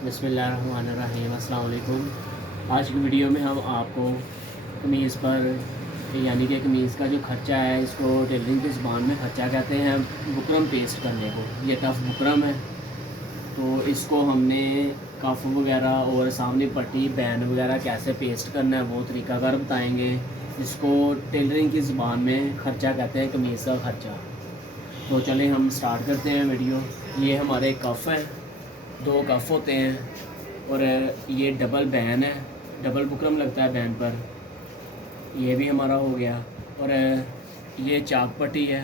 बिस्मिल्लाहिर्रहमानिर्रहीम। अस्सलाम वालेकुम। आज की वीडियो में हम आपको कमीज़ पर यानी कि कमीज़ का जो खर्चा है, इसको टेलरिंग की ज़ुबान में खर्चा कहते हैं, बुकरम पेस्ट करने को। ये टफ़ बुकरम है, तो इसको हमने कफ वगैरह और सामने पट्टी बैन वगैरह कैसे पेस्ट करना है वो तरीकाकार बताएंगे। इसको टेलरिंग की ज़ुबान में खर्चा कहते हैं, कमीज़ का खर्चा। तो चलें हम स्टार्ट करते हैं वीडियो। ये हमारे कफ़ हैं, 2 कफ़ होते हैं और ये डबल बैन है, डबल बुकरम लगता है बैन पर। ये भी हमारा हो गया। और ये चाक पट्टी है,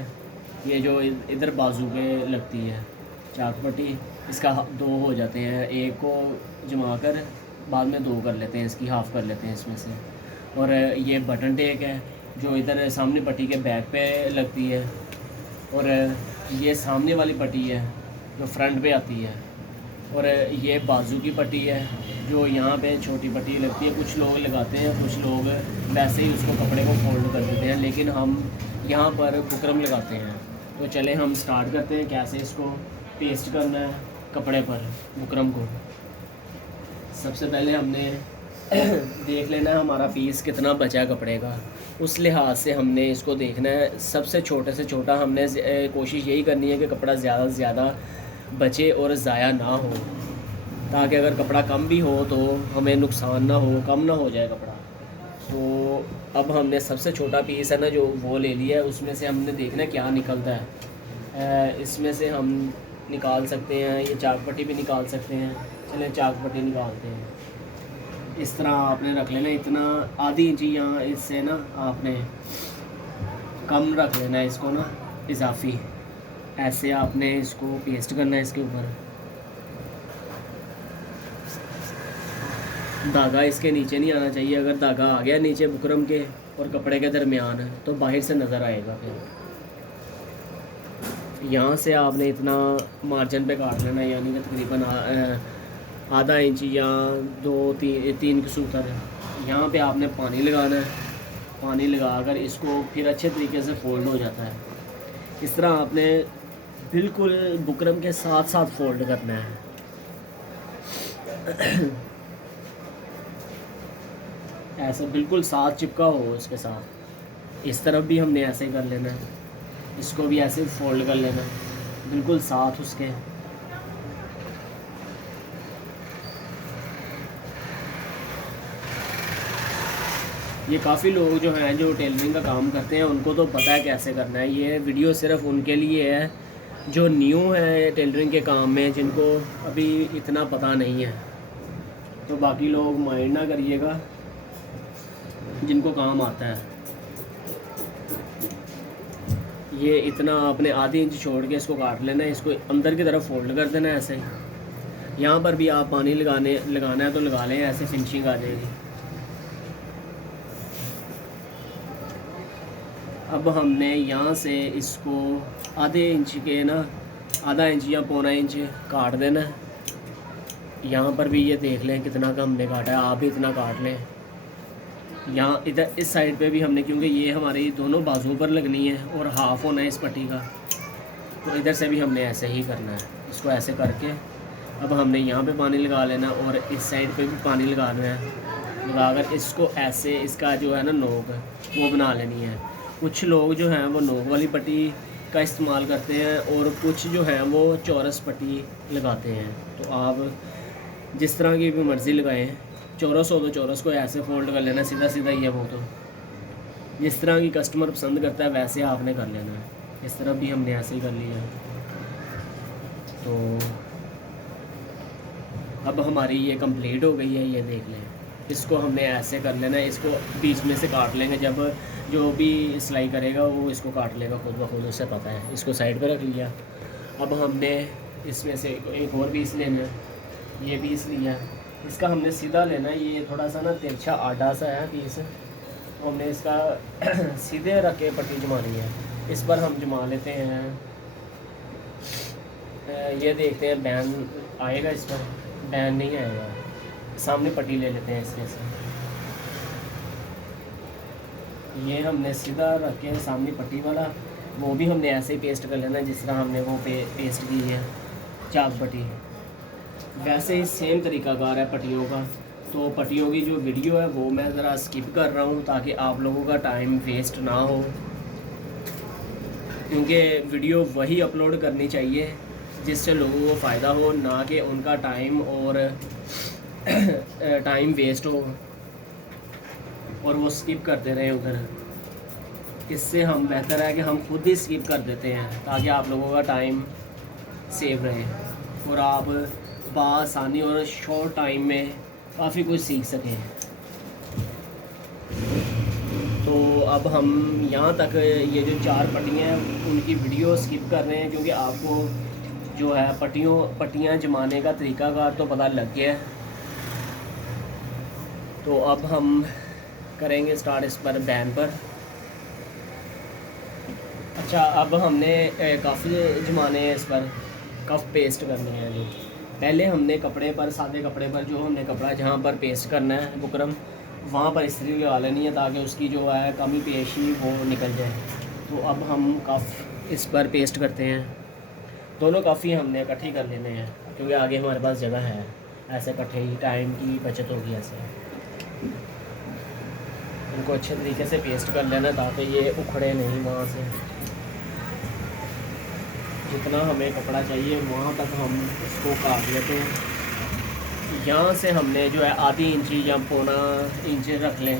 ये जो इधर बाजू पे लगती है चाक पट्टी, इसका 2 हो जाते हैं। एक को जमा कर बाद में 2 कर लेते हैं, इसकी हाफ़ कर लेते हैं इसमें से। और ये बटन टेक है जो इधर सामने पट्टी के बैक पे लगती है। और ये सामने वाली पट्टी है जो फ्रंट पे आती है। और ये बाजू की पट्टी है जो यहाँ पे छोटी पट्टी लगती है। कुछ लोग लगाते हैं, कुछ लोग वैसे ही उसको कपड़े को फोल्ड कर देते हैं, लेकिन हम यहाँ पर बुकरम लगाते हैं। तो चले हम स्टार्ट करते हैं कैसे इसको पेस्ट करना है कपड़े पर बुकरम को। सबसे पहले हमने देख लेना है हमारा पीस कितना बचा है कपड़े का, उस लिहाज से हमने इसको देखना है। सबसे छोटे से छोटा हमने कोशिश यही करनी है कि कपड़ा ज़्यादा से ज़्यादा बचे और ज़ाया ना हो, ताकि अगर कपड़ा कम भी हो तो हमें नुकसान ना हो, कम ना हो जाए कपड़ा। तो अब हमने सबसे छोटा पीस है ना जो वो ले लिया है, उसमें से हमने देखना है क्या निकलता है। इसमें से हम निकाल सकते हैं, ये चाक पट्टी भी निकाल सकते हैं। चलें चाक पट्टी निकालते हैं। इस तरह आपने रख लेना, इतना आधी इंची यहाँ इससे ना आपने कम रख लेना है इसको ना, इजाफी। ऐसे आपने इसको पेस्ट करना है इसके ऊपर। धागा इसके नीचे नहीं आना चाहिए। अगर धागा आ गया नीचे बुकरम के और कपड़े के दरमियान तो बाहर से नज़र आएगा। फिर यहाँ से आपने इतना मार्जिन पे काट लेना है, यानी कि तकरीबन आधा इंच या 2-3 की सूतर। यहाँ पे आपने पानी लगाना है। पानी लगाकर इसको फिर अच्छे तरीके से फोल्ड हो जाता है। इस तरह आपने बिल्कुल बुकरम के साथ साथ फोल्ड करना है। ऐसे बिल्कुल साथ चिपका हो उसके साथ। इस तरफ भी हमने ऐसे कर लेना है, इसको भी ऐसे फोल्ड कर लेना है बिल्कुल साथ उसके। ये काफ़ी लोग जो हैं जो टेलरिंग का काम करते हैं उनको तो पता है कैसे करना है। ये वीडियो सिर्फ उनके लिए है जो न्यू है टेलरिंग के काम में, जिनको अभी इतना पता नहीं है। तो बाकी लोग माइंड ना करिएगा जिनको काम आता है। ये इतना आपने आधी इंच छोड़ के इसको काट लेना है, इसको अंदर की तरफ फोल्ड कर देना है ऐसे। यहाँ पर भी आप पानी लगाना है तो लगा लें, ऐसे फिनिशिंग आ जाएगी। अब हमने यहाँ से इसको आधे इंच के ना, आधा इंच या पौना इंच काट देना है। यहाँ पर भी ये देख लें कितना का हमने काटा है, आप भी इतना काट लें। यहाँ इधर इस साइड पे भी हमने, क्योंकि ये हमारी दोनों बाजुओं पर लगनी है और हाफ़ होना है इस पट्टी का, तो इधर से भी हमने ऐसे ही करना है। इसको ऐसे करके अब हमने यहाँ पे पानी लगा लेना और इस साइड पे भी पानी लगाना है। लगाकर इसको ऐसे, इसका जो है ना नोक वो बना लेनी है। कुछ लोग जो हैं वो नोक वाली पट्टी का इस्तेमाल करते हैं और कुछ जो हैं वो चौरस पट्टी लगाते हैं। तो आप जिस तरह की भी मर्ज़ी लगाएं। चौरस हो तो चौरस को ऐसे फोल्ड कर लेना, सीधा सीधा ही है वो। तो जिस तरह की कस्टमर पसंद करता है वैसे आपने कर लेना है। इस तरह भी हमने ऐसे ही कर लिया। तो अब हमारी ये कंप्लीट हो गई है, ये देख लें। इसको हमने ऐसे कर लेना है, इसको बीच में से काट लेंगे। जब जो भी सिलाई करेगा वो इसको काट लेगा खुद ब खुद, उससे पता है। इसको साइड पे रख लिया। अब हमने इसमें से एक और पीस लेना है। ये पीस लिया, इसका हमने सीधा लेना है। ये थोड़ा सा ना तिरछा आटा सा है पीस, तो हमने इसका सीधे रख के पट्टी जमानी है। इस पर हम जमा लेते हैं। ये देखते हैं बैन आएगा, इस पर बैन नहीं आएगा। सामने पट्टी ले लेते हैं इसमें से। ये हमने सीधा रख के सामने पट्टी वाला, वो भी हमने ऐसे ही पेस्ट कर लेना जिस तरह हमने वो पेस्ट की है चाक पट्टी। वैसे ही सेम तरीक़ाकार है पट्टियों का। तो पट्टियों की जो वीडियो है वो मैं ज़रा स्किप कर रहा हूँ ताकि आप लोगों का टाइम वेस्ट ना हो, क्योंकि वीडियो वही अपलोड करनी चाहिए जिससे लोगों को फ़ायदा हो, ना कि उनका टाइम और टाइम वेस्ट हो और वो स्किप करते रहें उधर। इससे हम बेहतर है कि हम खुद ही स्किप कर देते हैं ताकि आप लोगों का टाइम सेव रहे और आप बआसानी और शॉर्ट टाइम में काफ़ी कुछ सीख सकें। तो अब हम यहाँ तक ये जो 4 पट्टियाँ हैं उनकी वीडियो स्किप कर रहे हैं, क्योंकि आपको जो है पट्टियाँ जमाने का तरीक़ाकार तो पता लग गया है। तो अब हम करेंगे स्टार्ट इस पर बैन पर। अच्छा, अब हमने काफ़ी जमाने इस पर कफ पेस्ट करने हैं। जो पहले हमने कपड़े पर, सादे कपड़े पर जो हमने कपड़ा जहाँ पर पेस्ट करना है बुकरम, वहाँ पर इस्त्री लगा लेनी है ताकि उसकी जो है कमी पेशी वो निकल जाए। तो अब हम कफ इस पर पेस्ट करते हैं। दोनों काफ़ी हमने इकट्ठी कर लेने हैं क्योंकि आगे हमारे पास जगह है। ऐसे इकट्ठे ही टाइम की बचत होगी। ऐसे इनको अच्छे तरीके से पेस्ट कर लेना ताकि ये उखड़े नहीं वहाँ से। जितना हमें कपड़ा चाहिए वहाँ तक हम इसको काट लेते हैं। यहाँ से हमने जो है आधी इंची या पौना इंच रख लें,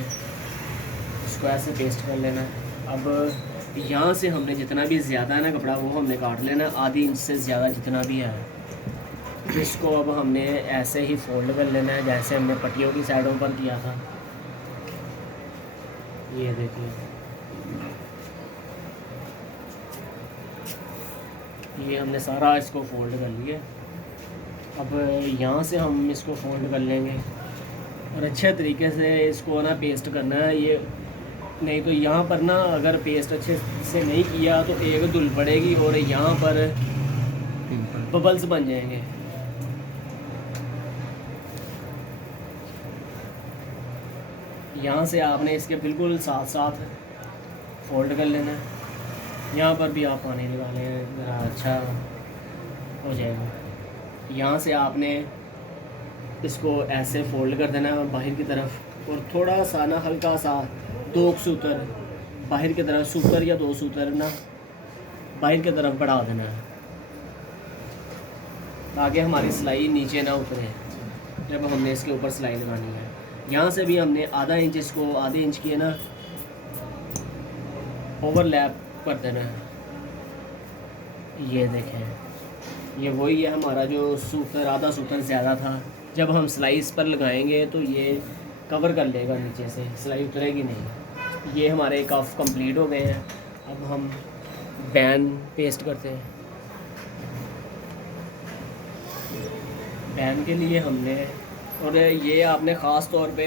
इसको ऐसे पेस्ट कर लेना है। अब यहाँ से हमने जितना भी ज़्यादा है ना कपड़ा वो हमने काट लेना, आधी इंच से ज़्यादा जितना भी है। इसको अब हमने ऐसे ही फोल्ड कर लेना है जैसे हमने पट्टियों की साइडों पर किया था। ये देखिए, ये हमने सारा इसको फोल्ड कर लिया। अब यहाँ से हम इसको फोल्ड कर लेंगे और अच्छे तरीके से इसको ना पेस्ट करना है। ये नहीं तो यहाँ पर ना अगर पेस्ट अच्छे से नहीं किया तो एक धुल पड़ेगी और यहाँ पर बबल्स बन जाएंगे। यहाँ से आपने इसके बिल्कुल साथ साथ फोल्ड कर लेना है। यहाँ पर भी आप पानी लगा लें, ज़रा अच्छा हो जाएगा। यहाँ से आपने इसको ऐसे फोल्ड कर देना है बाहर की तरफ और थोड़ा सा ना हल्का सा 2 सूतर बाहर की तरफ, सूतर या 2 सूतर ना बाहर की तरफ बढ़ा देना है ताकि हमारी सिलाई नीचे ना उतरे जब हमने इसके ऊपर सिलाई लगानी है। यहाँ से भी हमने आधा इंच, इसको आधे इंच की है ना ओवरलैप कर देना है। ये देखें, ये वही है हमारा जो सूतर, आधा सूतर ज़्यादा था। जब हम सिलाई इस पर लगाएंगे तो ये कवर कर लेगा, नीचे से सिलाई उतरेगी नहीं। ये हमारे कफ कंप्लीट हो गए हैं। अब हम बैन पेस्ट करते हैं। बैन के लिए हमने, और ये आपने ख़ास तौर पे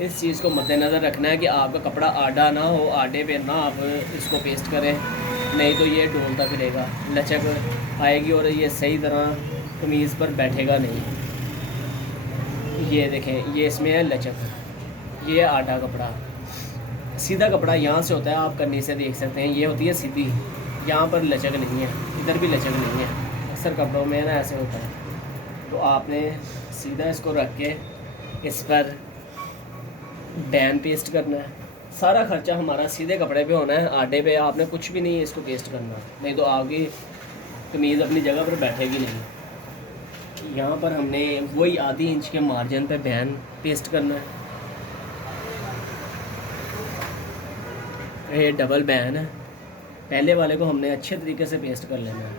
इस चीज़ को मद्देनज़र रखना है कि आपका कपड़ा आड़ा ना हो, आड़े पे ना आप इसको पेस्ट करें, नहीं तो ये डोलता फिरेगा, लचक आएगी और ये सही तरह कमीज़ पर बैठेगा नहीं। ये देखें, ये इसमें है लचक, ये आड़ा कपड़ा। सीधा कपड़ा यहाँ से होता है, आप करनी से देख सकते हैं, ये होती है सीधी, यहाँ पर लचक नहीं है, इधर भी लचक नहीं है। अक्सर कपड़ों में ना ऐसे होता है। तो आपने सीधा इसको रख के इस पर बैन पेस्ट करना है। सारा खर्चा हमारा सीधे कपड़े पे होना है, आडे पे आपने कुछ भी नहीं इसको पेस्ट करना, नहीं तो आपकी कमीज़ अपनी जगह पर बैठेगी नहीं। यहाँ पर हमने वही आधी इंच के मार्जिन पे बैन पेस्ट करना है। ये डबल बैन है, पहले वाले को हमने अच्छे तरीके से पेस्ट कर लेना है।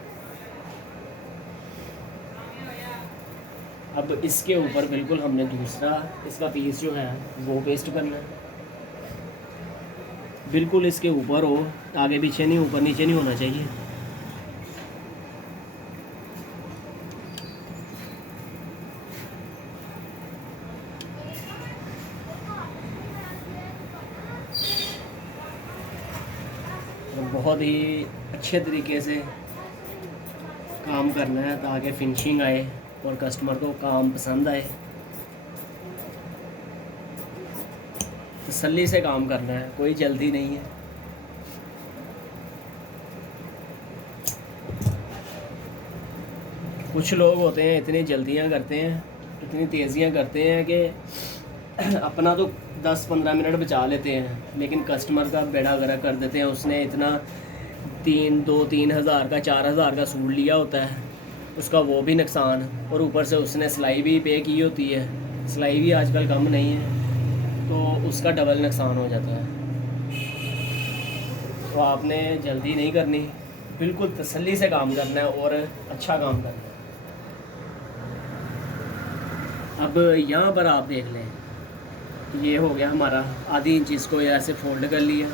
अब इसके ऊपर बिल्कुल हमने दूसरा इसका पीस जो है वो पेस्ट करना है। बिल्कुल इसके ऊपर हो, आगे पीछे नहीं, ऊपर नीचे नहीं होना चाहिए। बहुत ही अच्छे तरीके से काम करना है ताकि फिनिशिंग आए और कस्टमर को काम पसंद आए। तसल्ली से काम करना है, कोई जल्दी नहीं है। कुछ लोग होते हैं इतनी जल्दियाँ करते हैं, इतनी तेज़ियाँ करते हैं कि अपना तो 10-15 मिनट बचा लेते हैं, लेकिन कस्टमर का बेड़ा गर्क कर देते हैं। उसने इतना 3 हज़ार का 4 हज़ार का सूट लिया होता है, उसका वो भी नुकसान, और ऊपर से उसने सिलाई भी पे की होती है, सिलाई भी आजकल कम नहीं है, तो उसका डबल नुकसान हो जाता है। तो आपने जल्दी नहीं करनी, बिल्कुल तसल्ली से काम करना है और अच्छा काम करना है। अब यहाँ पर आप देख लें, ये हो गया हमारा आधी इंच, इसको ऐसे फोल्ड कर लिया।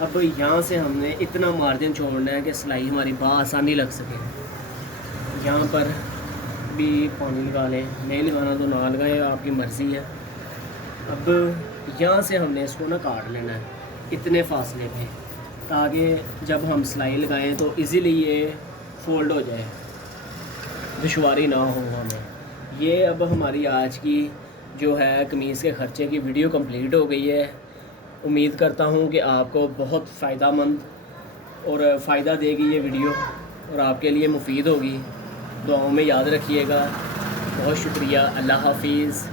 अब यहाँ से हमने इतना मार्जिन छोड़ना है कि सिलाई हमारी आसानी लग सके। यहाँ पर भी पानी लगा लें, नहीं लगाना तो ना लगाएं, आपकी मर्ज़ी है। अब यहाँ से हमने इसको ना काट लेना है इतने फासले पे, ताकि जब हम सिलाई लगाएं तो इजीली ये फोल्ड हो जाए, दुश्वारी ना हो हमें। ये अब हमारी आज की जो है कमीज़ के ख़र्चे की वीडियो कंप्लीट हो गई है। उम्मीद करता हूँ कि आपको बहुत फ़ायदेमंद और फ़ायदा देगी ये वीडियो, और आपके लिए मुफीद होगी। दुआओं में याद रखिएगा। बहुत शुक्रिया। अल्लाह हाफिज़।